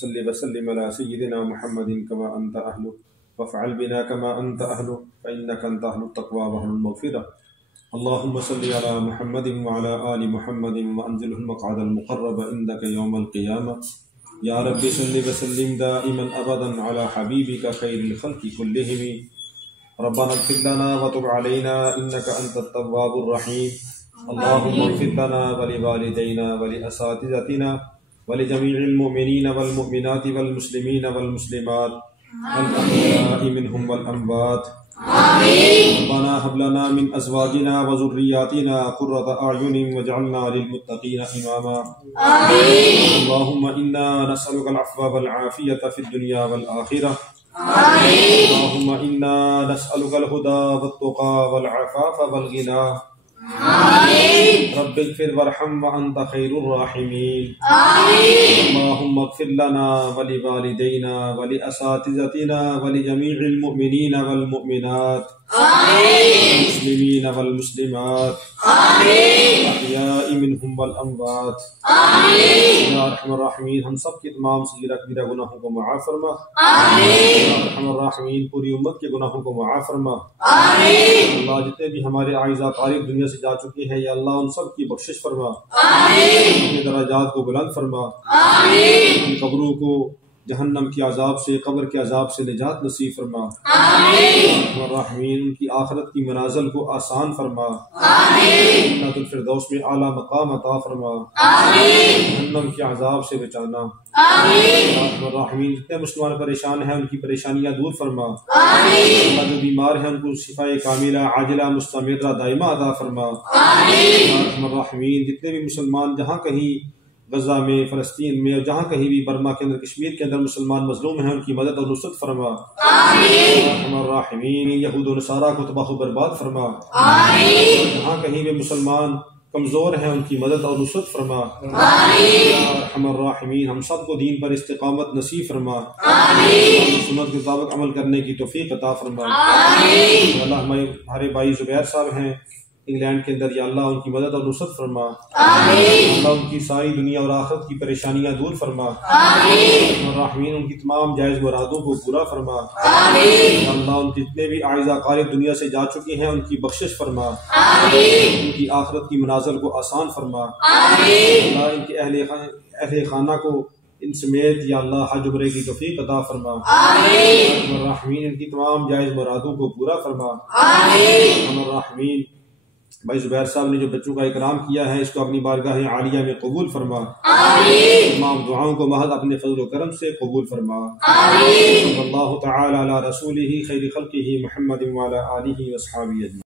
صلی وسلم علی سیدنا محمد کما انت اہلہ وافعل بنا کما انت اہلہ فانک انت اہل التقوی واہل المغفرہ۔ اللہم صلی علی محمد وعلی آل محمد وانزلہ المقعد المقرب عندک یوم القیامہ۔ یا رب صلی وسلم دائما ابدا علی حبیبک خیر الخلق کلہم۔ ربنا اغفر لنا وتب علینا انک انت التواب الرحیم۔ اللہم اغفر لنا ولوالدینا ولاساتذتنا ولجميع المؤمنين والمؤمنات والمسلمين والمسلمات الأحياء منهم والأموات آمين۔ ربنا هب لنا من أزواجنا وذرياتنا قرة أعين واجعلنا للمتقين إماما آمين۔ اللهم إنا نسألك العفو والعافية في الدنيا والآخرة آمين۔ اللهم إنا نسألك الهدى والتقى والعفاف والغنى آمین۔ رب اغفر وارحم وانت خیر الراحمین آمین۔ اللہم اغفر لنا ولوالدینا ولاساتذتنا ولجمیع المؤمنین والمؤمنات آمین، والمسلمین والمسلمات آمین، الاحیاء منہم والاموات آمین۔ یا ارحم الراحمین ہم سب کے تمام صغیرہ کبیرہ گناہوں کو معاف فرما آمین۔ یا ارحم الراحمین پوری امت کے گناہوں کو معاف فرما آمین۔ اللہ جتنے بھی ہمارے اعزاء طارق دنیا سے جا چکے ہیں یا اللہ ان سب کی بخشش فرما آمین، ان کے درجات کو بلند فرما آمین، ان قبروں کو جہنم کے عذاب سے، قبر کے عذاب سے نجات نصیب فرما آمین۔ الرحمین ان کی آخرت کی منازل کو آسان فرما آمین، جنت الفردوس میں اعلیٰ مقام عطا فرما آمین، جہنم کے عذاب سے بچانا آمین۔ الرحمین جتنے مسلمان پریشان ہیں ان کی پریشانیاں دور فرما آمین، جو بیمار ہیں ان کو شفاء کاملہ عاجلہ مستمرہ دائمہ عطا فرما آمین۔ الرحمین جتنے بھی مسلمان جہاں کہیں غزہ میں، فلسطین میں اور جہاں کہیں بھی برما کے اندر، کشمیر کے اندر مسلمان مظلوم ہیں ان کی مدد اور نصرت فرما آمین۔ الرحمین یہود و نصارہ کو تباہ و برباد فرما آمین، جہاں کہیں بھی مسلمان کمزور ہیں ان کی مدد اور نصرت فرما آمین۔ الرحمین ہم سب کو دین پر استقامت نصیب فرما آمین، سنت کے مطابق عمل کرنے کی توفیق عطا فرما آمین۔ اللہ ہمارے بھائی زبیر صاحب ہیں انگلینڈ کے اندر، یا اللہ ان کی مدد اور نصرت فرما آمین، اللہ ان کی ساری دنیا اور آخرت کی پریشانیاں دور فرما آمین۔ الرحمین ان کی تمام جائز مرادوں کو پورا فرما آمین، اللہ ان جتنے بھی اعزاء قارب دنیا سے جا چکے ہیں ان کی بخشش فرما آمین، ان کی آخرت کی منازل کو آسان فرما آمین، اللہ ان کے اہل خانہ کو ان سمیت یا اللہ حج عمرے کی توفیق عطا فرما آمین۔ الرحمین ان کی تمام جائز مرادوں کو پورا فرما آمین۔ الرحمین بھائی زبیر صاحب نے جو بچوں کا اکرام کیا ہے اس کو اپنی بارگاہ عالیہ میں قبول فرما آمین، تمام دعاؤں کو محض اپنے فضل و کرم سے قبول فرما آمین۔ صلی اللہ تعالی علی رسولہ خیر خلقہ محمد وعلی آلہ واصحابہ اجمعین۔